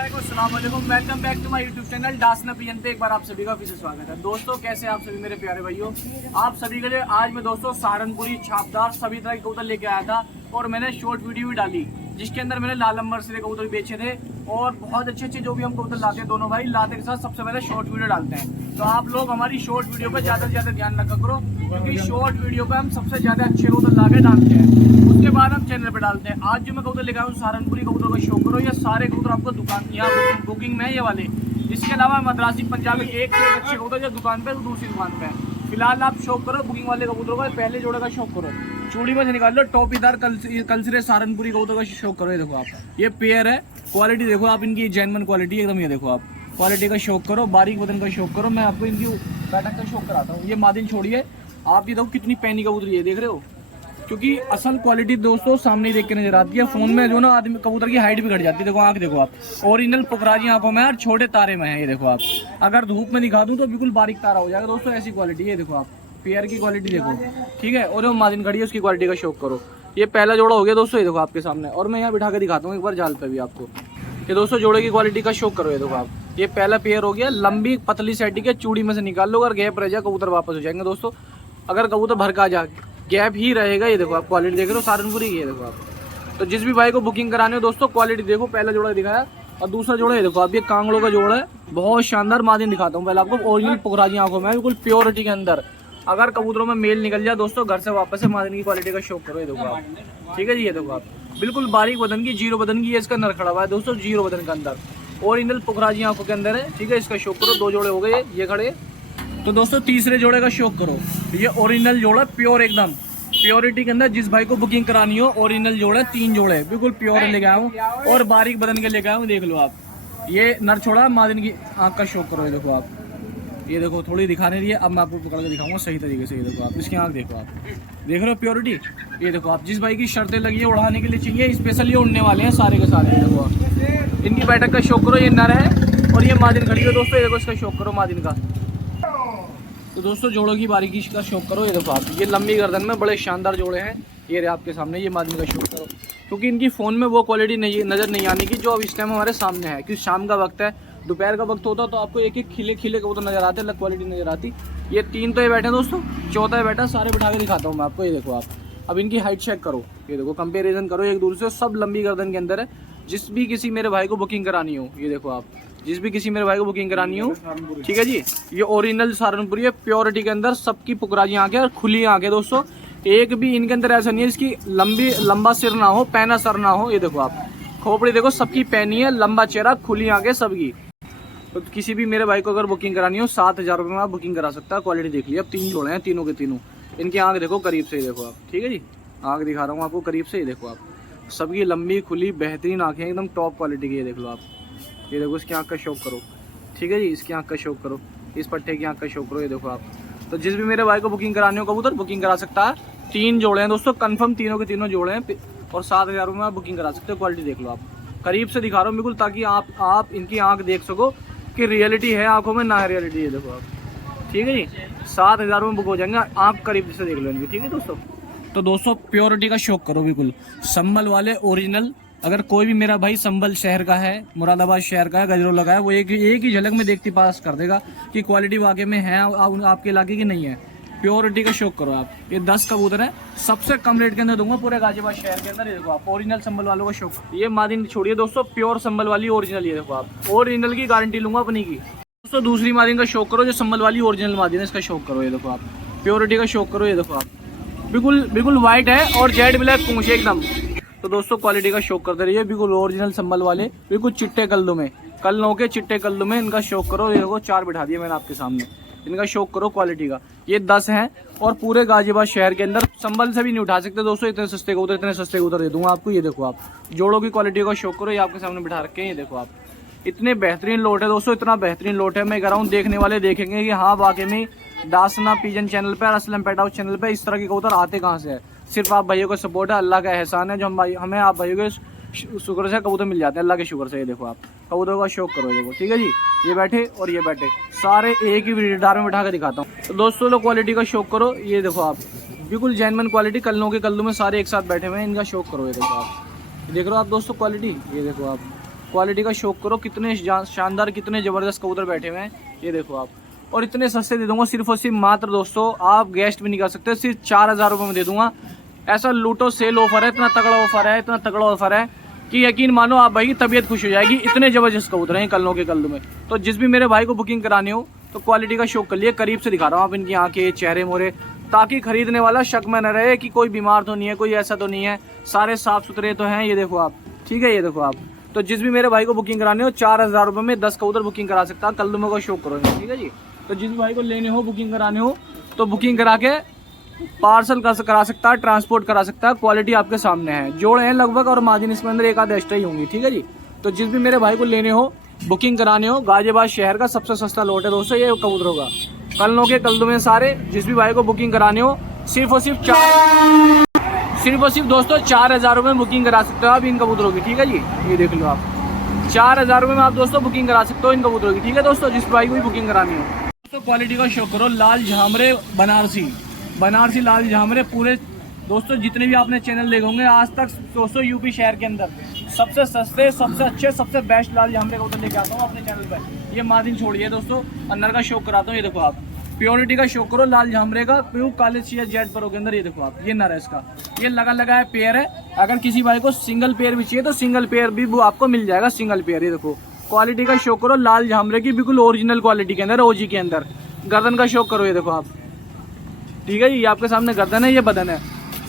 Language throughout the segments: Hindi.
अस्सलामुअलैकुम, welcome back to my YouTube channel डासना पियंते। एक बार आप सभी का फिर से स्वागत है। दोस्तों कैसे आप सभी मेरे प्यारे भाइयों, आप सभी के लिए आज मैं दोस्तों सहारनपुरी छापदार सभी तरह के कबूतर लेके आया था और मैंने शॉर्ट वीडियो भी डाली जिसके अंदर मैंने लाल नंबर से कबूतर बेचे थे और बहुत अच्छे जो भी हम कबूतर लाते हैं दोनों भाई लाते के साथ सबसे पहले शॉर्ट वीडियो डालते हैं। तो आप लोग हमारी शॉर्ट वीडियो पर ज़्यादा से ज़्यादा ध्यान रखा करो क्योंकि शॉर्ट वीडियो पर हम सबसे ज़्यादा अच्छे कबूतर ला के डालते हैं, उसके बाद हम चैनल पर डालते हैं। आज जो मैं कबूतर लेकर आया हूँ सहारनपुरी कबूतर का शौक करो, ये सारे कबूतर आपको दुकान यहाँ बुकिंग में है ये वाले। इसके अलावा मद्रासी पंजाबी एक से एक अच्छे कबूतर जो दुकान पे दूसरी दुकान पे है। फिलहाल आप शौक करो बुकिंग वाले कबूतरों का, पहले जोड़े का शौक करो, चूड़ी में से निकाल लो टॉपीदार कलसरे सहारनपुरी कबूतर का शौक करो। ये देखो आप, ये पेयर है, क्वालिटी देखो आप इनकी जेन्युइन क्वालिटी एकदम। ये देखो आप क्वालिटी का शौक करो, बारीक वजन का शौक करो। मैं आपको इनकी बैठक का शौक कराता हूँ। ये मादिन छोड़िए, आप ये देखो कितनी पैनी कबूतरी है, देख रहे हो, क्योंकि असल क्वालिटी दोस्तों सामने ही देख के नजर आती है। फोन में जो ना आदमी कबूतर की हाइट भी घट जाती है। देखो आंख देखो आप, ओरिजिनल पुकराजी आंखों में और छोटे तारे में है। ये देखो आप, अगर धूप में दिखा दूं तो बिल्कुल बारीक तारा हो जाएगा दोस्तों, ऐसी क्वालिटी है। देखो आप पेयर की क्वालिटी देखो, ठीक है। और जो मादिन खड़ी है उसकी क्वालिटी का शौक करो। ये पहला जोड़ा हो गया दोस्तों, ये देखो आपके सामने, और मैं यहाँ बिठा के दिखाता हूँ एक बार जाल पे भी आपको। ये दोस्तों जोड़े की क्वालिटी का शौक करो। ये देखो आप, ये पहला पेयर हो गया, लंबी पतली सेटिंग है, चूड़ी में से निकाल लो, अगर गैप रह जाए कबूतर वापस हो जाएंगे दोस्तों। अगर कबूतर भर का जा गैप ही रहेगा। ये देखो आप क्वालिटी देख रहे हो सहारनपुरी की, ये देखो आप। तो जिस भी भाई को बुकिंग कराने हो दोस्तों क्वालिटी देखो, पहला जोड़ा दिखाया और दूसरा जोड़ा ये देखो आप, ये कांगड़ों का जोड़ा है, बहुत शानदार मादिन दिखाता हूँ पहले आपको। ओरिजिनल पुकराजी आंखों में बिल्कुल प्योरिटी के अंदर। अगर कबूतरों में मेल निकल जाए दोस्तों घर से वापस से मादिन की क्वालिटी का शौक करो। ये देखो आप, ठीक है जी। ये देखो आप बिल्कुल बारीक बदन की, जीरो बदन की, ये इसका नर खड़ा हुआ है दोस्तों, जीरो बदन के अंदर, ओरिजिनल पुकराजी आंखों के अंदर है, ठीक है। इसका शौक करो। दो जोड़े हो गए ये खड़े। तो दोस्तों तीसरे जोड़े का शौक करो, ये ओरिजिनल जोड़ा प्योर एकदम प्योरिटी के अंदर। जिस भाई को बुकिंग करानी हो ओरिजिनल जोड़ा, 3 जोड़े बिल्कुल प्योर लेके आया हूँ और बारीक बदन के लेके आया हूँ। देख लो आप, ये नर छोड़ा मादिन की आंख का शौक करो। ये देखो आप, ये देखो थोड़ी दिखाने रही है, अब मैं आपको पकड़ के दिखाऊंगा सही तरीके से। ये देखो आप, इसकी आंख देखो आप, देख रहे हो प्योरिटी। ये देखो आप, जिस भाई की शर्तें लगी है उड़ाने के लिए चाहिए, स्पेशली उड़ने वाले हैं सारे के सारे। ये देखो आप, इनकी बैठक का शौक करो। ये नर है और ये मादिन खड़ी है दोस्तों। ये देखो इसका शौक करो मादिन का। तो दोस्तों जोड़ों की बारीकी का शौक करो। ये देखो आप, ये लंबी गर्दन में बड़े शानदार जोड़े हैं, ये रहे आपके सामने। ये मादिन का शौक करो, क्योंकि इनकी फ़ोन में वो क्वालिटी नहीं नज़र नहीं आने की जो अब इस टाइम हमारे सामने है। क्योंकि शाम का वक्त है, दोपहर का वक्त होता तो आपको एक एक खिले खिले कबूतर नजर आते, अलग क्वालिटी नजर आती। ये 3 तो ये बैठे दोस्तों, चौथा है बैठा, सारे बिठा के दिखाता हूँ मैं आपको। ये देखो आप, अब इनकी हाइट चेक करो। ये देखो कंपेरिजन करो एक दूसरे से, सब लंबी गर्दन के अंदर है। जिस भी किसी मेरे भाई को बुकिंग करानी हो, ये देखो आप, जिस भी किसी मेरे भाई को बुकिंग करानी हो, ठीक है जी। ये ओरिजिनल सहारनपुरी है, प्योरिटी के अंदर, सबकी पुकराजी आंखें और खुली आंखें दोस्तों। एक भी इनके अंदर ऐसा नहीं है इसकी लंबा सिर ना हो, पैना सर ना हो। ये देखो आप खोपड़ी देखो, सबकी पैनी है, लंबा चेहरा, खुली आंखें सबकी। तो किसी भी मेरे भाई को अगर बुकिंग करानी हो 7,000 रुपये में आप बुकिंग करा सकता है। क्वालिटी देख लिया, अब 3 जोड़े हैं, तीनों के तीनों। इनकी आंख देखो करीब से, ही देखो आप, ठीक है जी। आंख दिखा रहा हूँ आपको करीब से, ही देखो आप, सबकी लंबी खुली बेहतरीन आंखें एकदम टॉप क्वालिटी की। ये देख लो आप, ये देखो इसकी आंख का शौक करो, ठीक है जी। इसकी आंख का शौक करो, इस पट्टे की आंख का शौक करो। ये देखो आप, तो जिस भी मेरे भाई को बुकिंग करानी हो कबूतर बुकिंग करा सकता है। 3 जोड़े हैं दोस्तों कंफर्म, तीनों के तीनों जोड़े हैं और 7,000 रुपये में आप बुकिंग करा सकते हो। क्वालिटी देख लो आप, करीब से दिखा रहा हूँ बिल्कुल, ताकि आप इनकी आंख देख सको कि रियलिटी है आंखों में, ना है रियलिटी। ये देखो आप, ठीक है जी। 7,000 में बुक हो जाएंगे, आंख करीब से देख लो इनकी, ठीक है दोस्तों। तो दोस्तों प्योरिटी का शौक करो बिल्कुल, संभल वाले ओरिजिनल। अगर कोई भी मेरा भाई संभल शहर का है, मुरादाबाद शहर का है, गजरोला का है, वो एक ही झलक में देखती पास कर देगा कि क्वालिटी वाकई में है आपके इलाके की नहीं है। प्योरिटी का शौक करो आप। ये 10 कबूतर है, सबसे कम रेट के अंदर दूंगा पूरे गाजियाबाद शहर के अंदर। ये देखो आप, ओरिजिनल संभल वालों का शौक। ये मादिन छोड़िए दोस्तों, प्योर संभल वाली ओरिजिनल। ये देखो आप, ओरिजिनल की गारंटी लूंगा अपनी की दोस्तों। दूसरी मादिन का शौक करो, जो संभल वाली ओरिजिनल मादिन है, इसका शौक करो। ये देखो आप, प्योरिटी का शौक करो। ये देखो आप, बिल्कुल वाइट है और जेड ब्लैक पूंछ एकदम। तो दोस्तों क्वालिटी का शौक करते रहिए, बिल्कुल ओरिजिनल संभल वाले, बिल्कुल चिट्टे कल्लू में, कल्लों के चिट्टे कल्लू में इनका शौक करो। ये देखो 4 बिठा दिए मैंने आपके सामने, इनका शौक करो क्वालिटी का। ये 10 हैं और पूरे गाजियाबाद शहर के अंदर संभल से भी नहीं उठा सकते दोस्तों, इतने सस्ते कबूतर, इतने सस्ते कबूतर दे दूंगा आपको। ये देखो आप, जोड़ों की क्वालिटी का शौक करो। ये आपके सामने बिठा रखे हैं, ये देखो आप, इतने बेहतरीन लोट है दोस्तों, इतना बेहतरीन लोट है। मैं कह रहा हूँ देखने वाले देखेंगे कि हाँ वाकई में डासना पिजन चैनल पर, असलम पेट हाउस चैनल पर इस तरह के कबूतर आते कहाँ से है। सिर्फ आप भाइयों का सपोर्ट है, अल्लाह का एहसान है जो हमें आप भाइयों के शुक्र से कबूतर मिल जाते हैं, अल्लाह के शुक्र से। ये देखो आप, कबूतर का शौक करो। देखो ठीक है जी, ये बैठे और ये बैठे, सारे एक ही ब्रीडर में बिठा कर दिखाता हूँ। तो दोस्तों लोग क्वालिटी का शौक करो। ये देखो आप, बिल्कुल जेन्युइन क्वालिटी, कल्लों के कल्लू में सारे एक साथ बैठे हुए हैं, इनका शौक करो। ये देखो आप, देख रहे हो आप दोस्तों क्वालिटी, ये देखो आप, क्वालिटी का शौक करो, कितने शानदार कितने ज़बरदस्त कबूतर बैठे हुए हैं, ये देखो आप। और इतने सस्ते दे दूंगा, सिर्फ और सिर्फ मात्र दोस्तों आप गेस्ट भी नहीं कर सकते, सिर्फ 4000 रुपये में दे दूंगा। ऐसा लूटो सेल ऑफर है, इतना तगड़ा ऑफर है, इतना तगड़ा ऑफर है कि यकीन मानो आप भाई तबीयत खुश हो जाएगी। इतने ज़बरदस्त कबूतर हैं कल्लों के कल्लू में। तो जिस भी मेरे भाई को बुकिंग करानी हो तो क्वालिटी का शौक कर लिए। करीब से दिखा रहा हूँ आप इनकी आंखें, चेहरे मोरे, ताकि खरीदने वाला शक में न रहे कि कोई बीमार तो नहीं है, कोई ऐसा तो नहीं है, सारे साफ सुथरे तो हैं। ये देखो आप, ठीक है, ये देखो आप। तो जिस भी मेरे भाई को बुकिंग करानी हो 4000 रुपये में 10 कबूतर बुकिंग करा सकता है। कल्लू में का शौक करो, ठीक है जी। तो जिस भी भाई को लेने हो, बुकिंग कराने हो तो बुकिंग करा के पार्सल करा सकता है, ट्रांसपोर्ट करा सकता है। क्वालिटी आपके सामने है, जोड़ है लगभग, और मार्जिन इसके अंदर एक आध एक्स्ट्रा ही होंगी, ठीक है जी। तो जिस भी मेरे भाई को लेने हो, बुकिंग कराने हो, गाजियाबाद शहर का सबसे सस्ता लॉट है दोस्तों ये कबूतरों का। कल्लों के कल्लू में सारे, जिस भी भाई को बुकिंग कराने हो सिर्फ और सिर्फ दोस्तों 4000 रुपये में बुकिंग करा सकते हो आप इन कबूतरों की, ठीक है जी। ये देख लो आप, 4000 रुपये में आप दोस्तों बुकिंग करा सकते हो इन कबूतरों की, ठीक है दोस्तों, जिस भाई को भी बुकिंग करानी हो। दोस्तों क्वालिटी का शौक करो, लाल झामरे बनारसी लाल झामरे पूरे दोस्तों जितने भी आपने चैनल देखे होंगे आज तक दोस्तों यूपी शहर के अंदर सबसे सस्ते, सबसे अच्छे, सबसे बेस्ट लाल झामरे कबूतर लेके आता हूँ अपने चैनल पर। ये मार्जिन छोड़िए दोस्तों, अन्नर का शौक कराता हूँ। ये देखो आप, प्योरिटी का शौक करो, लाल झामरे का प्योर काले चिया जेट परों के अंदर। ये देखो आप, ये नर है इसका, ये लगा है पेयर है। अगर किसी भाई को सिंगल पेयर भी चाहिए तो सिंगल पेयर भी वो आपको मिल जाएगा, सिंगल पेयर। ये देखो क्वालिटी का शौक करो, लाल झामरे की बिल्कुल ओरिजिनल क्वालिटी के अंदर, ओजी के अंदर। गर्दन का शौक करो, ये देखो आप, ठीक है, ये आपके सामने गर्दन है, ये बदन है।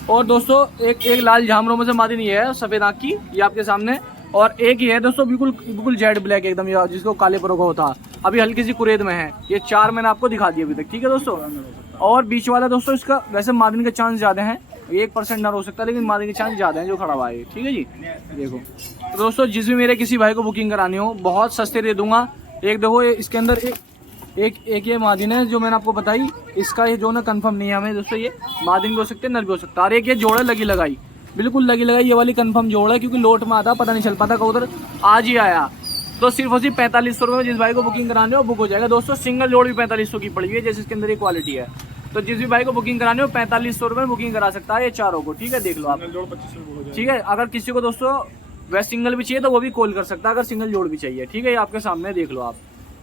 और दोस्तों एक लाल झामरों में से मादिन ये है सफेद आँख की, ये आपके सामने। और एक ही है दोस्तों बिल्कुल जेड ब्लैक एकदम, जिसको काले परों का होता, अभी हल्की सी कुरेद में है। ये 4 मैंने आपको दिखा दिया अभी तक, ठीक है दोस्तों। और बीच वाला दोस्तों इसका वैसे मादिन के चांस ज़्यादा हैं, 1% नर हो सकता है, लेकिन मादिन के चांस ज़्यादा हैं जो खड़ा हुआ है, ठीक है जी। देखो तो दोस्तों जिस भी मेरे किसी भाई को बुकिंग करानी हो बहुत सस्ते दे दूंगा। एक देखो इसके अंदर एक ये मादिन है जो मैंने आपको बताई, इसका ये जो ना कंफर्म नहीं है हमें दोस्तों, ये मादिन भी हो सकते हैं, नर भी हो सकता है। और एक ये जोड़ है लगी लगाई, बिल्कुल लगी लगाई, ये वाली कंफर्म जोड़ है, क्योंकि लोट में आता पता नहीं चल पाता कबूतर आज ही आया। तो सिर्फ और सिर्फ 4500 रुपये में जिस भाई को बुकिंग कराने हो बुक हो जाएगा दोस्तों। सिंगल जोड़ भी 4500 की पड़ी हुई है, जैसे इसके अंदर ये क्वालिटी है। तो जिस भी भाई को बुकिंग कराने हो 4500 रुपये में बुकिंग करा सकता है ये चारों को, ठीक है, देख लो आप, ठीक है। अगर किसी को दोस्तों वह सिंगल भी चाहिए तो वो भी कॉल कर सकता है, अगर सिंगल जोड़ भी चाहिए, ठीक है। ये आपके सामने देख लो आप,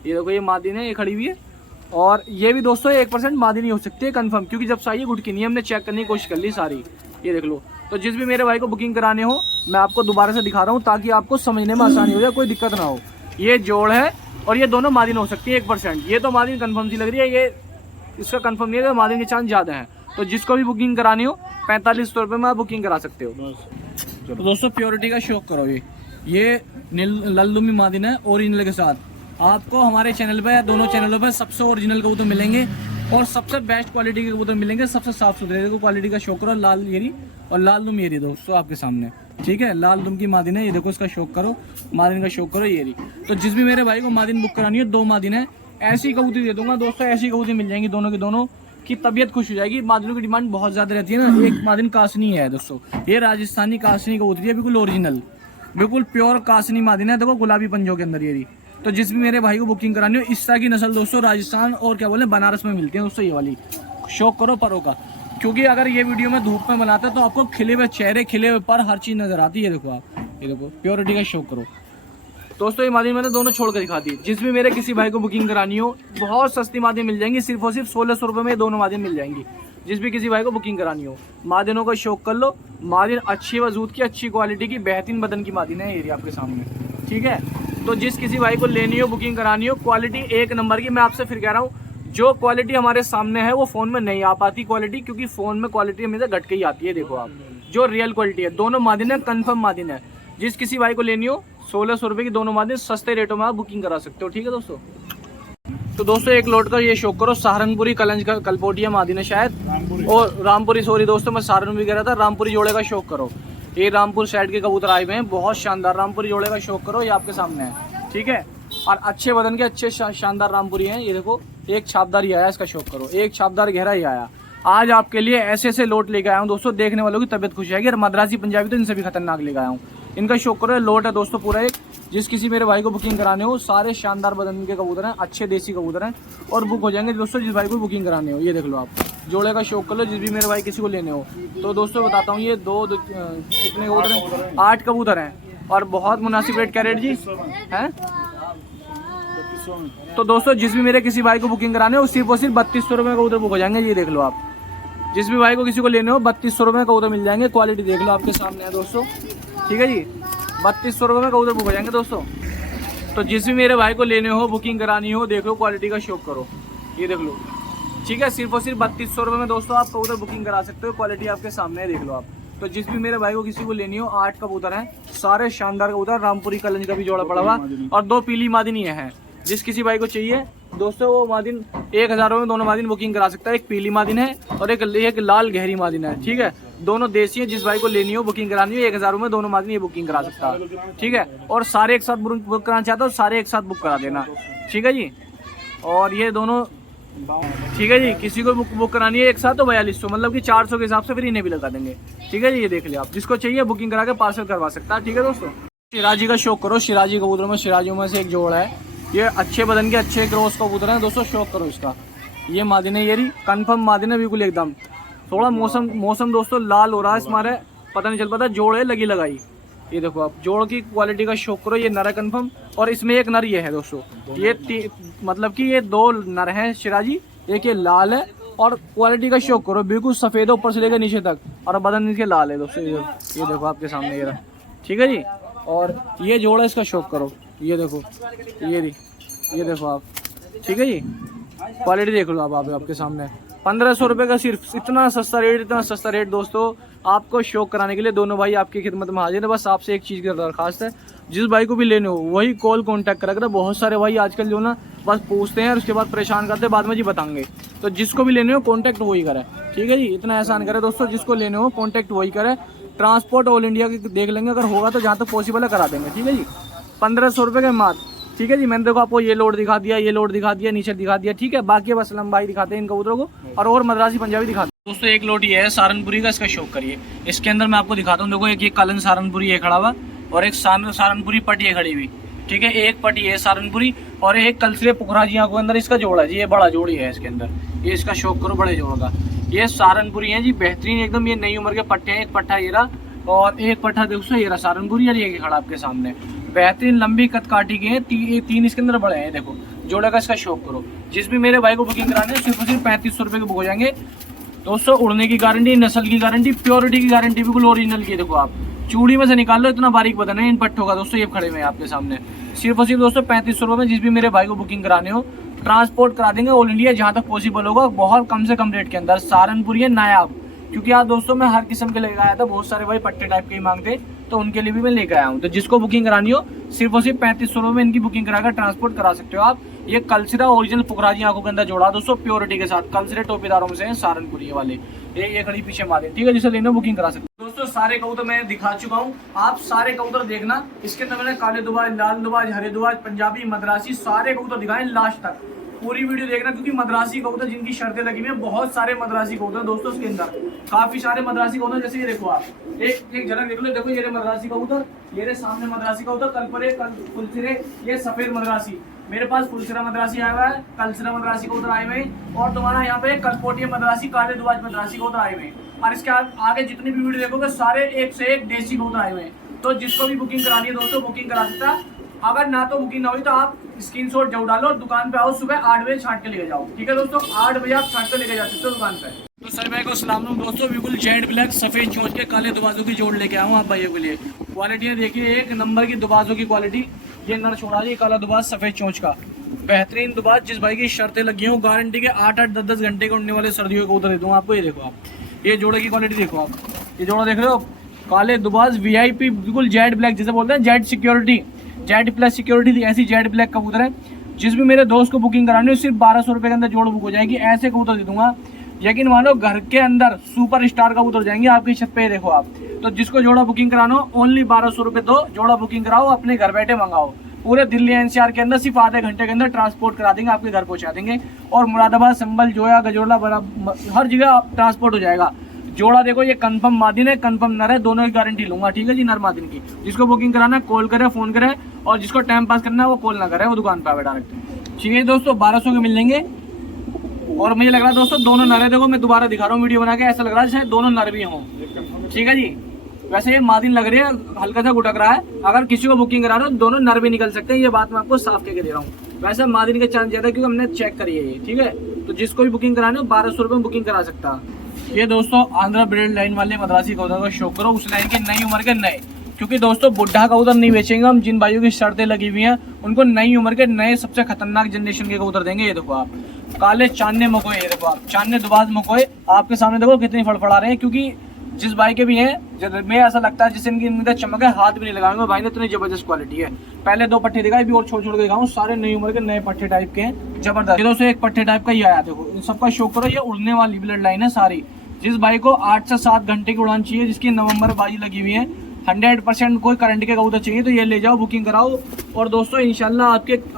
ये देखो ये मादिन है, ये खड़ी हुई है। और ये भी दोस्तों 1% मादिन ही हो सकती है कंफर्म, क्योंकि जब साई गुटकी नहीं, हमने चेक करने की कोशिश कर ली सारी, ये देख लो। तो जिस भी मेरे भाई को बुकिंग कराने हो मैं आपको दोबारा से दिखा रहा हूँ ताकि आपको समझने में आसानी हो जाए, कोई दिक्कत ना हो। ये जोड़ है और ये दोनों मादिन हो सकती है 1%। ये तो मादिन कंफर्म सी लग रही है, ये इसका कंफर्म नहीं है, मादिन के चांस ज़्यादा हैं। तो जिसको भी बुकिंग करानी हो 4500 रुपये में आप बुकिंग करा सकते हो। तो दोस्तों प्योरिटी का शौक करो, ये लल्लुमी मादिन है ओरिजिनल के साथ। आपको हमारे चैनल पे, दोनों चैनलों पे सबसे ओरिजिनल कबूतर मिलेंगे और सबसे बेस्ट क्वालिटी के कबूतर मिलेंगे, सबसे साफ सुथरे। देखो क्वालिटी का शौक करो, लाल येरी और लाल दुम येरी दोस्तों आपके सामने, ठीक है। लाल दुम की मादिन है, ये देखो इसका शौक करो, मादिन का शौक करो येरी। तो जिस भी मेरे भाई को मादिन बुक करानी है, 2 मादिन है, ऐसी कबूतरी दे दूंगा दोस्तों, ऐसी कबूतरी मिल जाएंगी दोनों की दोनों की तबीयत खुश हो जाएगी। मादिनों की डिमांड बहुत ज़्यादा रहती है ना। एक मादिन कासनी है दोस्तों, ये राजस्थानी कासनी कबूतरी है, बिल्कुल ओरिजिनल, बिल्कुल प्योर कासनी मादिन है। देखो गुलाबी पंजों के अंदर येरी। तो जिस भी मेरे भाई को बुकिंग करानी हो, इस तरह की नस्ल दोस्तों राजस्थान और क्या बोले बनारस में मिलती है दोस्तों, ये वाली। शौक करो परों का, क्योंकि अगर ये वीडियो में धूप में बनाते तो आपको खिले हुए चेहरे, खिले हुए पर, हर चीज़ नजर आती है। देखो आप, ये देखो प्योरिटी का शौक करो दोस्तों। ये मादिन मैंने दोनों छोड़ कर दिखा दी। जिस भी मेरे किसी भाई को बुकिंग करानी हो बहुत सस्ती मादिन मिल जाएंगी, सिर्फ और सिर्फ 1600 रुपये में दोनों मादिन मिल जाएंगी। जिस भी किसी भाई को बुकिंग करानी हो मादिनों का शौक कर लो। मादिन अच्छी वजूद की, अच्छी क्वालिटी की, बेहतरीन बदन की मादिन है एरिया आपके सामने, ठीक है। तो जिस किसी भाई को लेनी हो, बुकिंग करानी हो, क्वालिटी 1 नंबर की। मैं आपसे फिर कह रहा हूँ, जो क्वालिटी हमारे सामने है वो फ़ोन में नहीं आ पाती क्वालिटी, क्योंकि फ़ोन में क्वालिटी हमेशा घट के ही आती है। देखो आप, जो रियल क्वालिटी है, दोनों मादिन है, कन्फर्म मादिन है। जिस किसी भाई को लेनी हो 1600 रुपये की दोनों मादिन सस्ते रेटों में आप बुकिंग करा सकते हो, ठीक है दोस्तों। तो दोस्तों एक लौट का ये शौक करो, सहारनपुरी कलंज का कलपोटिया मादिन है शायद, और रामपुरी, सॉरी दोस्तों मैं सहारनपुर भी कह रहा था, रामपुरी जोड़े का शौक करो। ये रामपुर साइड के कबूतर आए हुए हैं, बहुत शानदार रामपुरी जोड़े का शौक करो, ये आपके सामने है, ठीक है। और अच्छे बदन के अच्छे शानदार रामपुरी हैं। ये देखो एक छापदार ही आया, इसका शौक करो, एक छापदार गहरा ही आया। आज आपके लिए ऐसे ऐसे लोट लेके आया हूँ दोस्तों, देखने वालों की तबीयत खुश जाएगी। और मद्रासी पंजाबी तो इनसे भी खतरनाक लेके आया हूँ, इनका शौक करो। लोट है दोस्तों पूरा एक। जिस किसी मेरे भाई को बुकिंग कराने हो, सारे शानदार बदन के कबूतर हैं, अच्छे देसी कबूतर हैं और बुक हो जाएंगे दोस्तों। जिस भाई को बुकिंग कराने हो, ये देख लो आप, जोड़े का शौक कर लो। जिस भी मेरे भाई किसी को लेने हो तो दोस्तों बताता हूँ, ये कितने कबूतर हैं, 8 कबूतर हैं। और बहुत मुनासिब रेट। क्या रेट जी है? तो दोस्तों जिस भी मेरे किसी भाई को बुकिंग कराने हो सिर्फ और सिर्फ 3200 रुपये का उधर बुक हो जाएंगे। ये देख लो आप, जिस भी भाई को किसी को लेने हो 3200 रुपये का उधर मिल जाएंगे। क्वालिटी देख लो आपके सामने है दोस्तों, ठीक है जी, 3200 रुपये का उधर बुक हो जाएंगे दोस्तों। तो जिस भी मेरे भाई को लेने हो बुकिंग करानी हो, देख लो क्वालिटी का शौक करो, ये देख लो, ठीक है। सिर्फ और सिर्फ 3200 रुपये में दोस्तों आप उधर बुकिंग करा सकते हो। क्वालिटी आपके सामने है, देख लो आप। तो जिस भी मेरे भाई को किसी को लेनी हो, 8 कबूतर हैं, सारे शानदार कबूतर, रामपुरी कलंज का भी जोड़ा पड़ा हुआ और 2 पीली मादिनी है। जिस किसी भाई को चाहिए दोस्तों वो मादिन 1000 रुपये में दोनों मादिन बुकिंग करा सकता है। एक पीली मादिन है और एक लाल गहरी मादिन है, ठीक है। दोनों देसी है। जिस भाई को लेनी हो बुकिंग करानी हो 1000 रुपये में दोनों मादिन ये बुकिंग करा सकता है, ठीक है। और सारे एक साथ बुक कराना चाहता हो सारे एक साथ बुक करा देना, ठीक है जी। और ये दोनों, ठीक है जी, किसी को बुक करानी है एक साथ तो 4200, मतलब कि 400 के हिसाब से फिर इन्हें भी लगा देंगे, ठीक है जी। ये देख लिया आप, जिसको चाहिए बुकिंग करा के पार्सल करवा सकता है, ठीक है दोस्तों। शिराजी का शौक करो, शिराजी कबूतरों में शिराजियों में से एक जोड़ है। ये अच्छे बदन के अच्छे क्रॉस कबूतर हैं दोस्तों, शौक करो इसका। ये मादिन है, ये रही कंफर्म मादिन है बिल्कुल एकदम। थोड़ा मौसम दोस्तों लाल हो रहा है, इसमारे पता नहीं चल पाता, जोड़ है लगी लगाई। ये देखो आप, जोड़ की क्वालिटी का शौक करो। ये नर है कंफर्म, और इसमें एक नर ये है दोस्तों। ये मतलब कि ये 2 नर हैं शिराजी, एक ये लाल है। और क्वालिटी का शौक करो, बिल्कुल सफेद है ऊपर से लेकर नीचे तक, और बदन इसके लाल है दोस्तों। ये देखो आपके सामने ये रहा, ठीक है जी। और ये जोड़ा इसका शौक करो, ये देखो, ये देखो आप, ठीक है जी। क्वालिटी देख लो आप आपके सामने। 1500 रुपये का सिर्फ, इतना सस्ता रेट दोस्तों। आपको शौक कराने के लिए दोनों भाई आपकी खिदमत में हाजिर है। बस आपसे एक चीज़ की दरखास्त है, जिस भाई को भी लेने हो वही कॉल कॉन्टैक्ट करा करें। बहुत सारे भाई आजकल जो ना बस पूछते हैं और उसके बाद परेशान करते हैं, बाद में जी बताएंगे। तो जिसको भी लेने हो कॉन्टैक्ट वही करें, ठीक है जी। इतना एहसान करें दोस्तों, जिसको लेने हो कॉन्टैक्ट वही करें। ट्रांसपोर्ट ऑल इंडिया की देख लेंगे, अगर होगा तो जहाँ तक पॉसिबल है करा देंगे, ठीक है जी। 1500 रुपये के मात्र, ठीक है जी। मैंने देखो आपको ये लोड दिखा दिया, ये लोड दिखा दिया, नीचे दिखा दिया, ठीक है। बाकी बस लंबाई दिखाते हैं इन कबूतरों को, और मद्रासी पंजाबी दिखाते हैं दोस्तों। एक लोट ये है सहारनपुरी का, इसका शौक करिए। इसके अंदर मैं आपको दिखाता हूँ, देखो एक ये कलन सहारनपुरी है खड़ा हुआ, और एक सहारनपुरी पट ये खड़ी हुई, ठीक है। एक पट ये सहारनपुरी, और एक कलसरे पुखराजी आंखों के अंदर इसका जोड़ा है जी। ये बड़ा जोड़ी है इसके अंदर, ये इसका शौक करो बड़े जोड़ का। ये सहारनपुरी है जी, बेहतरीन एकदम। ये नई उम्र के पट्टे हैं, एक पट्टा ये रहा और एक पट्टा दोस्तों ये रहा सहारनपुरी, और ये खड़ा आपके सामने। बेहतरीन लंबी कद काटी के हैं, 3 इसके अंदर बड़े हैं, देखो जोड़े का इसका शौक करो। जिस भी मेरे भाई को बुकिंग कराने है सिर्फ 3500 रुपये के बुक हो जाएंगे दोस्तों। उड़ने की गारंटी, नस्ल की गारंटी, प्योरिटी की गारंटी, बिल्कुल ओरिजिनल की। देखो आप चूड़ी में से निकाल लो, इतना बारीक बदन है इन पट्टों का दोस्तों। ये खड़े में आपके सामने सिर्फ और सिर्फ दोस्तों 3500 रुपये में जिस भी मेरे भाई को बुकिंग कराने हो ट्रांसपोर्ट करा देंगे ऑल इंडिया, जहाँ तक पॉसिबल होगा, बहुत कम से कम रेट के अंदर। सहारनपुरी है नायाब, क्योंकि आज दोस्तों मैं हर किस्म के लेकर आया था, बहुत सारे भाई पट्टे टाइप के ही मांगते, तो उनके लिए भी मैं लेकर आया हूँ। तो जिसको बुकिंग करानी हो सिर्फ और सिर्फ 3500 रुपये में इनकी बुकिंग कराकर ट्रांसपोर्ट करा सकते हो आप। ये कलसिरा ओरिजिनल पुखराजी आंखों के अंदर जोड़ा दोस्तों, प्योरिटी के साथ। कलसिरे टोपीदारों में से हैं सहारनपुरी वाले, ये खड़ी पीछे मारे, ठीक है। जिसे लेना बुकिंग करा सकते हो दोस्तों। सारे कबूतर मैं दिखा चुका हूँ, आप सारे कबूतर देखना। इसके अंदर मैंने काले दुबाज, लाल दुबाज, हरे दुबाज, पंजाबी, मद्रासी, सारे कबूतर दिखाए। लास्ट तक पूरी वीडियो देखना, क्योंकि मद्रासी कबूतर जिनकी शर्तें लगी हुई है, बहुत सारे मद्रासी कबूतर दोस्तों उसके अंदर, काफी सारे मद्रासी कबूतर। जैसे ये देखो आप, एक झलक देख लो, देखो ये मद्रासी कबूतर, ये सामने मद्रासी कबूतर, कलपरे, फुलसिरे, ये सफेद मद्रासी। मेरे पास फुलसिरा मद्रासी आया हुआ है, कलसिरा मद्रासी कबूतर आए हुए, और तुम्हारा यहाँ पे कलपोटिया मद्रासी, काले दुबाज मद्रासी कबूतर आए हुए। और इसके आगे जितनी भी वीडियो देखोगे सारे एक से एक देसी कबूतर आए हुए हैं। तो जिसको भी बुकिंग करानी है दोस्तों बुकिंग करा सकता है। अगर ना तो बुकिंग ना हुई तो आप स्क्रीनशॉट जरूर डालो, और दुकान पे आओ सुबह 8 बजे छाट के लेके जाओ, ठीक है दोस्तों। 8 बजे आप छाट के लेके जा सकते हो दुकान पे। तो सभी भाई को सलाम दोस्तों, बिल्कुल जेड ब्लैक सफेद चोंच के काले दुबाजों की जोड़ लेके आऊँ आप भाइयों के लिए। क्वालिटी देखिए, एक नंबर की दुबाजों की क्वालिटी। ये नर छोड़ा जी, काला दुबाज सफेद चोंच का, बेहतरीन दुबाज। जिस भाई की शर्तें लगी हो गारंटी के 8-8, 10-10 घंटे के उड़ने वाले सर्दियों को उधर दे दूँ आपको। ये देखो आप, ये जोड़े की क्वालिटी देखो आप, ये जोड़ा देख रहे हो, काले दुबाज VIP, बिल्कुल जेड ब्लैक, जैसे बोलते हैं Z security, Z plus security, ऐसी जेड ब्लैक कबूतर है। जिस भी मेरे दोस्त को बुकिंग करानी हो सिर्फ 1200 रुपये के अंदर जोड़ बुक हो जाएगी। ऐसे कबूतर दे दूंगा, यकीन मानो घर के अंदर सुपर स्टार कबूतर जाएंगे आपकी छत पे। देखो आप, तो जिसको जोड़ा बुकिंग कराना हो ओनली 1200 रुपये दो, जोड़ा बुकिंग कराओ, अपने घर बैठे मंगाओ। पूरे दिल्ली NCR के अंदर सिर्फ आधे घंटे के अंदर ट्रांसपोर्ट करा देंगे, आपके घर पहुंचा देंगे। और मुरादाबाद, संभल, जोया, गजोला, हर जगह ट्रांसपोर्ट हो जाएगा। जोड़ा देखो, ये कंफर्म मादिन है, कंफर्म नर है, दोनों की गारंटी लूंगा, ठीक है जी, नर मादिन की। जिसको बुकिंग कराना है कॉल करे, फोन करे, और जिसको टाइम पास करना है वो कॉल ना करे, वो दुकान पे आवे डायरेक्ट, ठीक है दोस्तों। 1200 के मिल लेंगे। और मुझे लग रहा है दोस्तों दोनों नर है, देखो मैं दोबारा दिखा रहा हूँ वीडियो बना के, ऐसा लग रहा है शायद दोनों नर भी हों, ठीक है जी। वैसे ये मादिन लग रही है, हल्का सा गुटक रहा है। अगर किसी को बुकिंग करा रहे हो दोनों नर भी निकल सकते हैं, ये बात मैं आपको साफ कह के दे रहा हूँ। वैसे मादिन के चांस ज्यादा क्योंकि हमने चेक करी है ये, ठीक है। तो जिसको भी बुकिंग कराने हो 1200 रुपये में बुकिंग करा सकता है। ये दोस्तों आंध्रा ब्रीड लाइन वाले मद्रासी कबूतर का शौक करो, उस लाइन के नई उम्र के नए, क्योंकि दोस्तों बुढ़ा कबूतर नहीं बेचेंगे हम। जिन भाइयों की शर्तें लगी हुई हैं उनको नई उम्र के नए सबसे खतरनाक जनरेशन के कबूतर देंगे। ये देखो आप काले चांदने मकोए, ये देखो आप चांदने दुबाज मकोए आपके सामने देखो कितनी फड़फड़ा रहे हैं। क्योंकि जिस भाई के भी हैं जब मैं ऐसा लगता है जिससे इनकी चमक है हाथ भी नहीं लगाएंगे भाई ने, इतनी जबरदस्त क्वालिटी है। पहले 2 पट्टे दिखाई भी और छोड़ छोड़ के दिखाऊं, सारे नई उम्र के नए पट्टे टाइप के हैं, जबरदस्त। दोस्तों एक पट्टे टाइप का ही आया, देखो इन सबका शौक करो। ये उड़ने वाली ब्लड लाइन है सारी। जिस भाई को 8 से 7 घंटे की उड़ान चाहिए, जिसकी नवंबर बाजी लगी हुई है, 100% कोई करंट के कबूतर चाहिए तो ये ले जाओ, बुकिंग कराओ। और दोस्तों इंशाल्लाह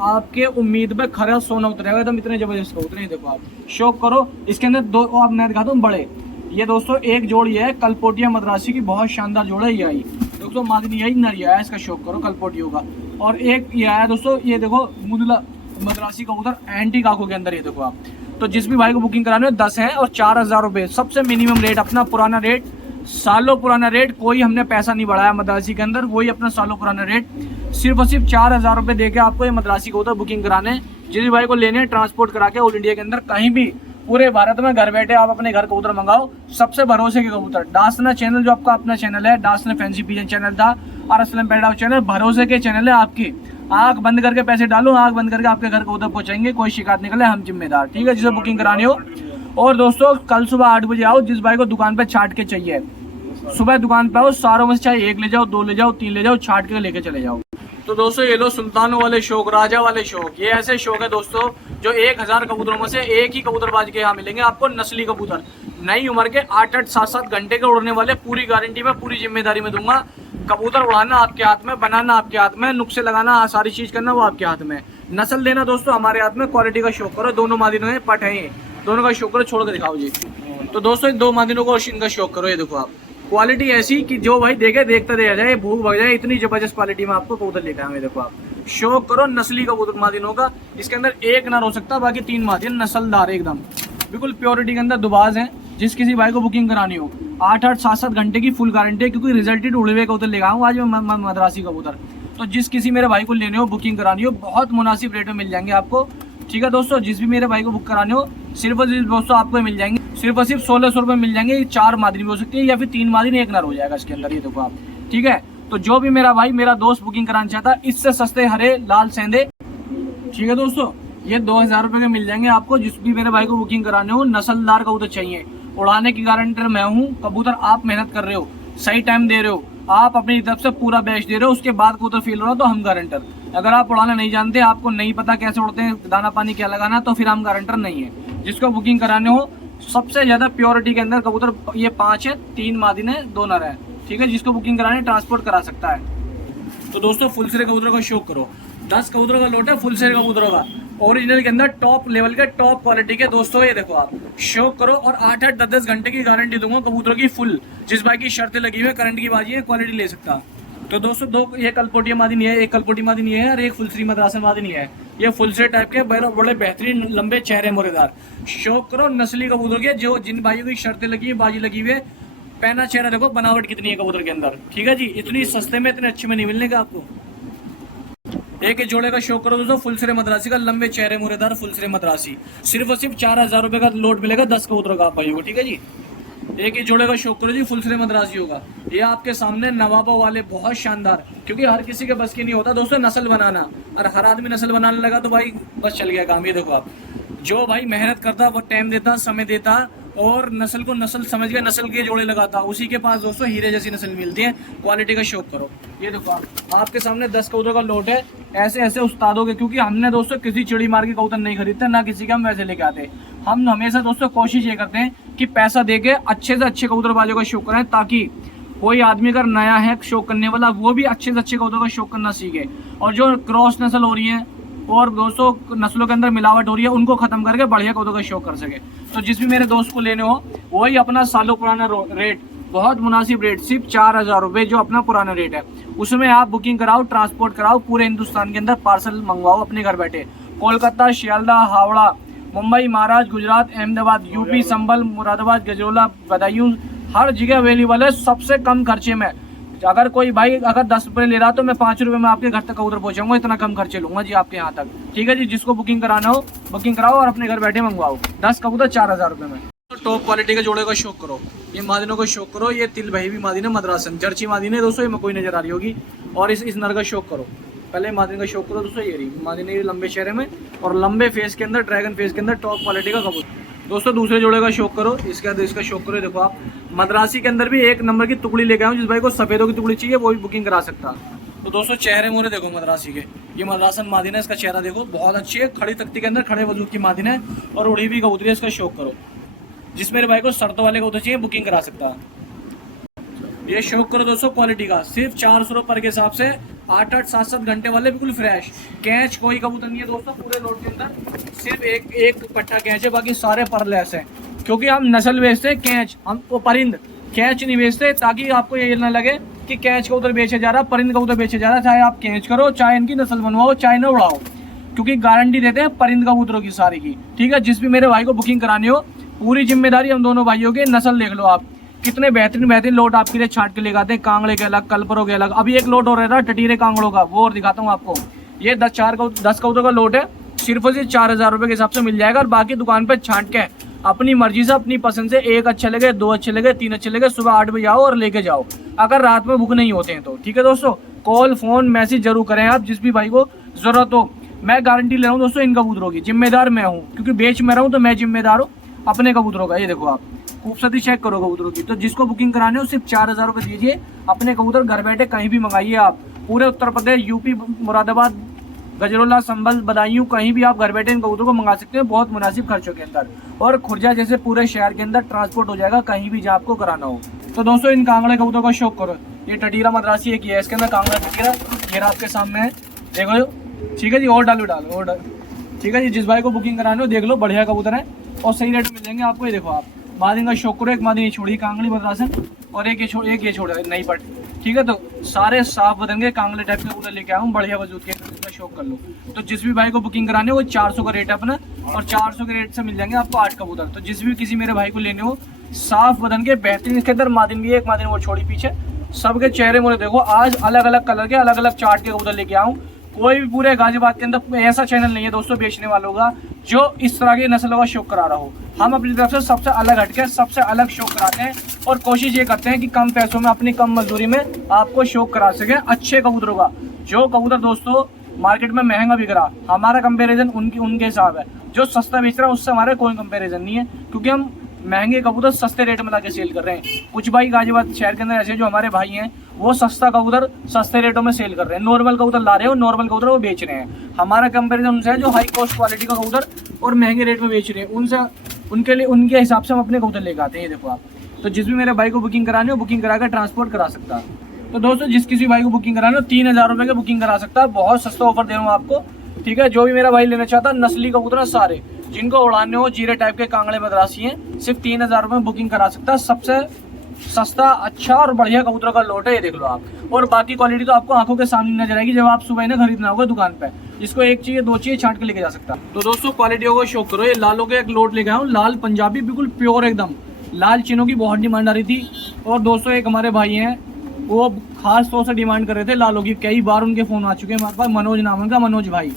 आपके उम्मीद पे खरा सोना उतरेगा एकदम, इतने जबरदस्त कबूतर हैं। देखो आप शौक करो। इसके अंदर 2 आप मैं दिखाता हूँ बड़े। ये दोस्तों एक जोड़ ये है कलपोटिया मद्रासी की, बहुत शानदार जोड़ है ये आई दोस्तों। मादनी यही नर आया, इसका शौक करो कलपोटियों का। और एक ये आया दोस्तों, ये देखो मुदला मद्रासी कबूतर एंटी काको के अंदर, ये देखो आप। तो जिस भी भाई को बुकिंग कराने हो 10 है और 4000 रुपये सबसे मिनिमम रेट, अपना पुराना रेट, सालों पुराना रेट। कोई हमने पैसा नहीं बढ़ाया मद्रासी के अंदर, वही अपना सालों पुराना रेट। सिर्फ और सिर्फ 4000 रुपये दे के आपको ये मद्रासी कबूतर बुकिंग कराने। जिस भी भाई को लेने ट्रांसपोर्ट करा के ऑल इंडिया के अंदर कहीं भी पूरे भारत में घर बैठे आप अपने घर कबूतर मंगाओ। सबसे भरोसे के कबूतर डासना चैनल, जो आपका अपना चैनल है, डासना फैंसी पिजन चैनल था और असलम पेट हाउस चैनल, भरोसे के चैनल है आपकी। आंख बंद करके पैसे डालो, आंख बंद करके आपके घर कबूतर पहुंचाएंगे, कोई शिकायत निकले हम जिम्मेदार, ठीक है। जिसे बुकिंग करानी हो। और दोस्तों कल सुबह 8 बजे आओ। जिस भाई को दुकान पे छाट के चाहिए सुबह दुकान पे आओ, सारों में से चाहे 1 ले जाओ, 2 ले जाओ, 3 ले जाओ, छाट के लेके चले जाओ। तो दोस्तों ये लो सुल्तानों वाले शौक, राजा वाले शौक, ये ऐसे शौक है दोस्तों जो 1000 कबूतरों में से एक ही कबूतरबाज के यहाँ मिलेंगे आपको। नस्ली कबूतर नई उम्र के 8-8, 7-7 घंटे के उड़ने वाले, पूरी गारंटी में, पूरी जिम्मेदारी में दूंगा। कबूतर उड़ाना आपके हाथ में, बनाना आपके हाथ में, नुक्से लगाना, सारी चीज करना वो आपके हाथ में। नस्ल देना दोस्तों हमारे हाथ में। क्वालिटी का शौक करो। दोनों मादिनों में पट है, दोनों का शौक करो। छोड़ के दिखाओ जी। तो दोस्तों इन 2 मादिनों को इनका शौक करो। ये देखो आप क्वालिटी ऐसी कि जो भाई देखे देखते रह जाए, भूख भग जाए, इतनी जबरदस्त क्वालिटी में आपको कबूतर लेकर आए। देखो आप शौक करो नस्ली कबूतर मादिनों का। इसके अंदर एक नर हो सकता है, बाकी 3 मादिन नस्लदार एकदम बिल्कुल प्योरिटी के अंदर दुबाज है। जिस किसी भाई को बुकिंग करानी हो 8-8, 7-7 घंटे की फुल गारंटी है, क्योंकि रिजल्टेड उड़े हुए कबूतर लेकर आऊँ आज मैं मद्रासी कबूतर। तो जिस किसी मेरे भाई को लेने हो, बुकिंग करानी हो, बहुत मुनासिब रेट में मिल जाएंगे आपको, ठीक है दोस्तों। जिस भी मेरे भाई को बुक कराने हो सिर्फ और सिर्फ दोस्तों आपको मिल जाएंगे, सिर्फ और सिर्फ 1600 रुपये मिल जाएंगे। 4 मादिन भी हो सकती है या फिर 3 मादिन 1 नर हो जाएगा इसके अंदर, ये देखो आप, ठीक है। तो जो भी मेरा भाई मेरा दोस्त बुकिंग कराना चाहता है, इससे सस्ते हरे लाल सेंधे, ठीक है दोस्तों, ये 2000 रुपये के मिल जाएंगे आपको। जिस भी मेरे भाई को बुकिंग कराने हो, नस्लदार कबूतर चाहिए, उड़ाने की गारंटर मैं हूँ। कबूतर आप मेहनत कर रहे हो, सही टाइम दे रहे हो, आप अपनी तरफ से पूरा बेस्ट दे रहे हो, उसके बाद कबूतर फील हो रहा हो तो हम गारंटर। अगर आप उड़ाना नहीं जानते, आपको नहीं पता कैसे उड़ते हैं, दाना पानी क्या लगाना, तो फिर हम गारंटर नहीं है। जिसको बुकिंग कराने हो सबसे ज्यादा प्योरिटी के अंदर कबूतर ये 5 है, 3 मादिन है, 2 नर है, ठीक है। जिसको बुकिंग कराने ट्रांसपोर्ट करा सकता है। तो दोस्तों फुल सिरे कबूतरों का शौक करो। 10 कबूतरों का लोट है फुल सिरे कबूतरों का, ओरिजिनल के अंदर टॉप लेवल के, टॉप क्वालिटी के दोस्तों। ये देखो आप शौक करो। और 8-8, 10-10 घंटे की गारंटी दूंगा कबूतरों की फुल। जिस भाई की शर्तें लगी हुई है, करंट की बाजी है, क्वालिटी ले सकता। तो दोस्तों 2 ये कलपोटिया मादिन है, एक कलपोटी मादिन है और एक फुलसरी मद्रासन मादिन है। ये फुलसरे टाइप के बड़े बेहतरीन लंबे चेहरे मोरेदार। शौक करो नस्ली कबूतर के, जो जिन भाइयों की शर्तें लगी है, बाजी लगी हुई है, पहना चेहरा देखो, बनावट कितनी है कबूतर के अंदर, ठीक है जी। इतनी सस्ते में, इतने अच्छे में नहीं मिलने का आपको। एक जोड़े का शौक करो दोस्तों, फुलसरे मद्रासी का, लंबे चेहरे मुरेदार फुलसरे मद्रासी, सिर्फ और सिर्फ 4000 रुपये का लोट मिलेगा 10 कबूतरों का आप भाइयों को, ठीक है जी। एक ही जोड़े का शौक करो जी फुलसरे मद्रासी होगा। ये आपके सामने नवाबों वाले, बहुत शानदार, क्योंकि हर किसी के बस की नहीं होता दोस्तों नस्ल बनाना, और हर आदमी नस्ल बनाने लगा तो भाई बस चल गया काम। ये देखो आप, जो भाई मेहनत करता, वो टाइम देता, समय देता, और नस्ल को नस्ल समझ के नस्ल के जोड़े लगाता, उसी के पास दोस्तों हीरे जैसी नस्ल मिलती है। क्वालिटी का शौक करो। ये देखो आपके सामने 10 कबूतरों का लोट है, ऐसे ऐसे उस्तादों के, क्योंकि हमने दोस्तों किसी चिड़ी मार के कबूतर नहीं खरीदते, ना किसी के हम वैसे लेके आते। हम हमेशा दोस्तों कोशिश ये करते हैं कि पैसा दे के अच्छे से अच्छे कबूतरबाजों का शौक करें, ताकि कोई आदमी अगर नया है शौक करने वाला, वो भी अच्छे से अच्छे कबूतरों का शौक करना सीखे। और जो क्रॉस नस्ल हो रही है और दोस्तों नस्लों के अंदर मिलावट हो रही है, उनको खत्म करके बढ़िया कबूतरों का शौक कर सके। तो जिस भी मेरे दोस्त को लेने हो, वही अपना सालों पुराना रेट, बहुत मुनासिब रेट, सिर्फ 4000 रुपये जो अपना पुराना रेट है, उसमें आप बुकिंग कराओ, ट्रांसपोर्ट कराओ, पूरे हिंदुस्तान के अंदर पार्सल मंगवाओ अपने घर बैठे। कोलकाता, शियालदह, हावड़ा, मुंबई, महाराष्ट्र, गुजरात, अहमदाबाद, यूपी, संभल, मुरादाबाद, गजरोला, बदायूं, हर जगह अवेलेबल है सबसे कम खर्चे में। अगर कोई भाई अगर 10 रुपये ले रहा तो मैं 5 रुपये में आपके घर तक कबूतर पहुंचाऊंगा, इतना कम खर्चे लूंगा जी आपके यहाँ तक। ठीक है जी, जिसको बुकिंग कराना हो बुकिंग कराओ और अपने घर बैठे मंगवाओ। 10 कबूतर 4000 रुपये में। तो टॉप क्वालिटी के जोड़े का शौक करो, ये मादिनों का शौक करो। ये तिल भाई भी मादिन है, मद्रासन जर्ची मादिन है दोस्तों, ये कोई नजर आ रही होगी। और इस नर का शौक करो, पहले मादिन का शौक करो दोस्तों। ये रही मादिन, ये लंबे चेहरे में और लंबे फेस के अंदर, ड्रैगन फेस के अंदर टॉप क्वालिटी का कबूतर दोस्तों। दूसरे जोड़े का शौक करो, इसके अंदर इसका शौक करो। देखो आप मद्रासी के अंदर भी 1 नंबर की टुकड़ी लेके आऊँ, जिस भाई को सफेदों की टुकड़ी चाहिए वो भी बुकिंग करा सकता। तो दोस्तों चेहरे मोरे देखो मद्रासी के, ये मद्रासन मादिन है, इसका चेहरा देखो बहुत अच्छी है, खड़ी तख्ती के अंदर खड़े वजूद की मादिन है और उड़ी हुई कबूतरी है। इसका शौक करो, जिस मेरे भाई को शर्तों वाले कबूतर चाहिए बुकिंग करा सकता। ये शौक करो दोस्तों क्वालिटी का, सिर्फ 400 रुपये पर के हिसाब से 8-8, 7-7 घंटे वाले बिल्कुल फ्रेश। कैच कोई कबूतर नहीं है दोस्तों पूरे लोड के अंदर, सिर्फ एक पट्टा कैच है, बाकी सारे परलेस हैं। क्योंकि हम नस्ल बेचते हैं कैच, हम वो परिंद कैच नहीं बेचते, ताकि आपको ये ना लगे कि कैच कबूतर बेचे जा रहा, परिंद कबूतर बेचे जा रहा। चाहे आप कैच करो, चाहे इनकी नस्ल बनवाओ, चाहे ना उड़ाओ, क्योंकि गारंटी देते हैं परिंद कबूतरों की सारी की। ठीक है, जिस भी मेरे भाई को बुकिंग करानी हो पूरी जिम्मेदारी हम दोनों भाइयों की। नस्ल देख लो आप, कितने बेहतरीन लोट आपके लिए छाट के लेके आते हैं, कांगड़े के अलग, कलपरों के अलग। अभी एक लोट हो रहा है टटीरे कांगड़ों का, वो और दिखाता हूँ आपको। ये 10 कबूतर का लोट है, सिर्फ और सिर्फ 4000 रुपये के हिसाब से मिल जाएगा। और बाकी दुकान पे छाट के अपनी मर्जी से, अपनी पसंद से, 1 अच्छे लगे, 2 अच्छे लगे, 3 अच्छे लगे, सुबह 8 बजे आओ और लेके जाओ, अगर रात में बुक नहीं होते हैं तो। ठीक है दोस्तों, कॉल फोन मैसेज जरूर करें आप, जिस भी भाई को जरूरत हो। मैं गारंटी ले रहा हूँ दोस्तों इन कबूतरों की, जिम्मेदार मैं हूँ, क्योंकि बेच मैं रहा हूँ तो मैं जिम्मेदार हूँ अपने कबूतरों का। ये देखो आप खूबसूरती चेक करो कबूतरों की। तो जिसको बुकिंग कराने हो सिर्फ 4000 रुपये दीजिए, अपने कबूतर घर बैठे कहीं भी मंगाइए आप। पूरे उत्तर प्रदेश, यूपी, मुरादाबाद, गजरोला, संभल, बदायूं, कहीं भी आप घर बैठे इन कबूतरों को मंगा सकते हैं बहुत मुनासिब खर्चों के अंदर। और खुर्जा जैसे पूरे शहर के अंदर ट्रांसपोर्ट हो जाएगा कहीं भी जहाँ आपको कराना हो। तो दोस्तों इन कांगड़े कबूतरों का शौक करो। ये टटीरा मद्रासी एक ही है, इसके अंदर कांगड़ा टटीरा ये आपके सामने है, देखो। ठीक है जी, और डालो। ठीक है जी, जिस भाई को बुकिंग कराने हो देख लो, बढ़िया कबूतर है और सही रेट में मिल जाएंगे आपको। ये देखो आप मादिन का शौक करो, एक मादिन ये छोड़ी कांगड़ी मद्रासन और एक ये छोड़ नई पट। ठीक है, तो सारे साफ बदन के कांगले टाइप के कबूतर लेके आऊँ, बढ़िया वजूद के, इसका शौक कर लो। तो जिस भी भाई को बुकिंग कराने हो वो 400 का रेट है अपना, और 400 के रेट से मिल जाएंगे आपको 8 कबूतर। तो जिस भी किसी मेरे भाई को लेने हो साफ बदन के बेहतरीन, इसके अंदर मादिन भी है, एक मादिन वो छोड़ी पीछे, सबके चेहरे मोरे देखो। आज अलग अलग कलर के, अलग अलग चार्ट के कबूतर लेके आऊँ। कोई भी पूरे गाजियाबाद के अंदर ऐसा चैनल नहीं है दोस्तों बेचने वालों का जो इस तरह की नस्लों का शौक करा रहा हो। हम अपनी तरफ से सबसे अलग हटके सबसे अलग शौक कराते हैं और कोशिश ये करते हैं कि कम पैसों में, अपनी कम मजदूरी में आपको शौक करा सके अच्छे कबूतरों का। जो कबूतर दोस्तों मार्केट में महंगा बिक रहा, हमारा कंपेरिजन उनके हिसाब है। जो सस्ता बेच रहा है उससे हमारा कोई कंपेरिजन नहीं है, क्योंकि हम महंगे कबूतर सस्ते रेट में लाके सेल कर रहे हैं। कुछ भाई गाजियाबाद शहर के अंदर ऐसे जो हमारे भाई हैं वो सस्ता कबूतर सस्ते रेटों में सेल कर रहे हैं, नॉर्मल कबूतर ला रहे हैं और नॉर्मल कबूतर वो बेच रहे हैं। हमारा कंपैरिजन उनसे है जो हाई कॉस्ट क्वालिटी का कबूतर और महंगे रेट में बेच रहे हैं, उनसे उनके लिए उनके हिसाब से हम अपने कबूतर लेकर आते हैं। ये देखो आप, तो जिस भी मेरे भाई को बुकिंग करानी हो बुकिंग कराकर ट्रांसपोर्ट करा सकता है। तो दोस्तों जिस किसी भाई को बुकिंग करानी हो 3000 रुपये की बुकिंग करा सकता है, बहुत सस्ता ऑफर दे रहा हूँ आपको। ठीक है, जो भी मेरा भाई लेना चाहता है नस्ली कबूतर सारे जिनको उड़ाने हो, जीरे टाइप के कांगड़े मद्रासी हैं, सिर्फ 3000 रुपये में बुकिंग करा सकता है। सबसे सस्ता, अच्छा और बढ़िया कबूतरों का लोट है, ये देख लो आप। और बाकी क्वालिटी तो आपको आंखों के सामने नजर आएगी जब आप सुबह ना खरीदना होगा दुकान पे। जिसको 1 चाहिए 2 चाहिए छांट के लेके जा सकता। तो दोस्तों क्वालिटियों को शौक करो। ये लालों के एक लोट लेके आया हूँ, लाल पंजाबी, बिल्कुल प्योर एकदम। लाल चीनों की बहुत डिमांड आ रही थी, और दोस्तों एक हमारे भाई हैं वो खास तौर से डिमांड कर रहे थे लालों की, कई बार उनके फोन आ चुके हैं हमारे पास। मनोज नाम उनका, मनोज भाई।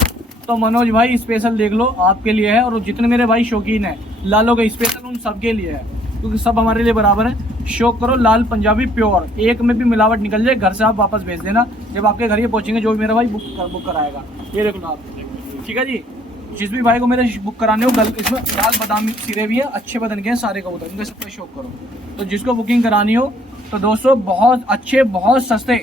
तो मनोज भाई स्पेशल देख लो आपके लिए है, और जितने मेरे भाई शौकीन है लालों के स्पेशल उन सबके लिए है, क्योंकि सब हमारे लिए बराबर है। शौक करो लाल पंजाबी प्योर, एक में भी मिलावट निकल जाए घर से आप वापस भेज देना जब आपके घर ये पहुंचेंगे, जो भी मेरा भाई बुक कराएगा। ये देख लो आप, ठीक है जी। जिस भी भाई को मेरे बुक कराने हो, इसमें लाल बादामी सिरे भी है, अच्छे बदन के हैं सारे कबूतर, इनका सबका शौक करो। तो जिसको बुकिंग करानी हो तो दोस्तों बहुत अच्छे, बहुत सस्ते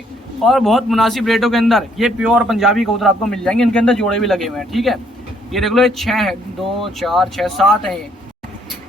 और बहुत मुनासिब रेटों के अंदर ये प्योर पंजाबी कबूतर आपको मिल जाएंगे। इनके अंदर जोड़े भी लगे हुए हैं, ठीक है। ये देख लो, ये 6 है, 2 4 6 7 है ये।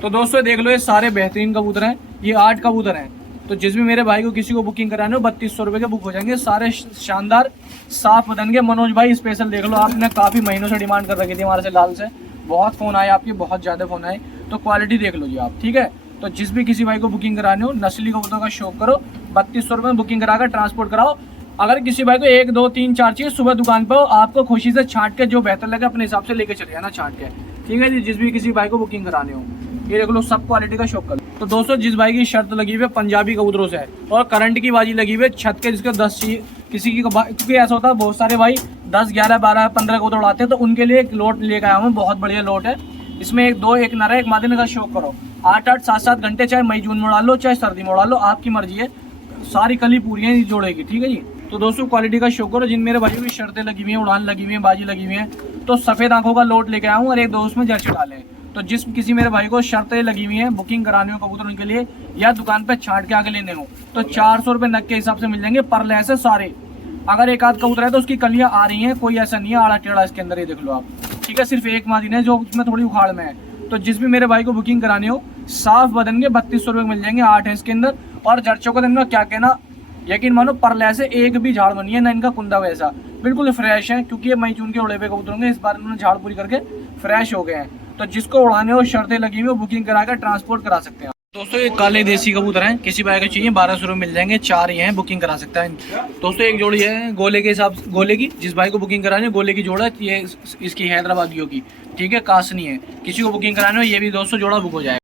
तो दोस्तों देख लो, ये सारे बेहतरीन कबूतर हैं, ये 8 कबूतर हैं। तो जिस भी मेरे भाई को किसी को बुकिंग कराने हो 3200 रुपये के बुक हो जाएंगे, सारे शानदार साफ बदन के। मनोज भाई स्पेशल देख लो, आपने काफ़ी महीनों से डिमांड कर रखी थी हमारे से लाल से, बहुत फ़ोन आए आपके, बहुत ज़्यादा फ़ोन आए। तो क्वालिटी देख लो जी आप, ठीक है। तो जिस भी किसी भाई को बुकिंग करानी हो नस्ली कबूतर का शौक करो, 3200 रुपये में बुकिंग कराकर ट्रांसपोर्ट कराओ। अगर किसी भाई को 1 2 3 4 चाहिए, सुबह दुकान पर हो, आपको खुशी से छांट के जो बेहतर लगे अपने हिसाब से लेके चले जाना छांट के, ठीक है जी। जिस भी किसी भाई को बुकिंग करानी हो, ये देख लो सब क्वालिटी का शौक करो। तो दोस्तों जिस भाई की शर्त लगी हुई है पंजाबी कबूतरों से और करंट की बाजी लगी हुई है छत के, जिसके 10 चाहिए किसी की, क्योंकि ऐसा होता है बहुत सारे भाई 10, 11, 12, 15 कबूतर उड़ाते हैं, तो उनके लिए एक लोट लेकर आया हूँ, बहुत बढ़िया लोट है। इसमें एक नर है, एक मादी का शौक करो। 8-8, 7-7 घंटे चाहे मई जून में उड़ा लो, चाहे सर्दी में उड़ा लो, आपकी मर्जी है। सारी कली पूरी है जोड़ेगी, ठीक है जी। तो दोस्तों क्वालिटी का शौक करो। जिन मेरे भाइयों की शर्तें लगी हुई हैं, उड़ान लगी हुई है, बाजी लगी हुई है, तो सफ़ेद आंखों का लोट लेके आया हूँ और एक दोस्त में जर्सी डाले। तो जिस किसी मेरे भाई को शर्तें लगी हुई हैं, बुकिंग करानी हो कबूतर उनके लिए, या दुकान पे छांट के आगे लेने हो, तो 400 रुपये नग के हिसाब से मिल जाएंगे पर लैस है सारे। अगर एक आध कबूतर है तो उसकी कलियां आ रही हैं, कोई ऐसा नहीं है आड़ा टेढ़ा इसके अंदर, ये देख लो आप, ठीक है। सिर्फ एक मादी है जो उसमें थोड़ी उखाड़ में है। तो जिस भी मेरे भाई को बुकिंग करानी हो, साफ बदन के 3200 रुपये मिल जाएंगे, 8 है इसके अंदर। और जर्चों का दिन में क्या कहना, यकीन मानो पर लैसे एक भी झाड़ बनी है ना, इनका कुंदा वैसा, बिल्कुल फ्रेश है, क्योंकि ये मई जून के उड़े हुए कबूतर होंगे। इस बार इन्होंने झाड़ पूरी करके फ्रेश हो गए हैं। तो जिसको उड़ाने हो, शर्तें लगी हुई, वो बुकिंग करा कर ट्रांसपोर्ट करा सकते हैं। दोस्तों ये काले देसी कबूतर हैं, किसी भाई को चाहिए 1200 रुपये मिल जाएंगे, 4 ही हैं, बुकिंग करा सकता है। दोस्तों एक जोड़ी है गोले के हिसाब से, गोले की, जिस भाई को बुकिंग करानी है गोले की जोड़ा, ये इसकी हैदराबादियों की, ठीक है, कासनी है। किसी को बुकिंग करानी हो, ये भी दोस्तों जोड़ा बुक हो जाएगा।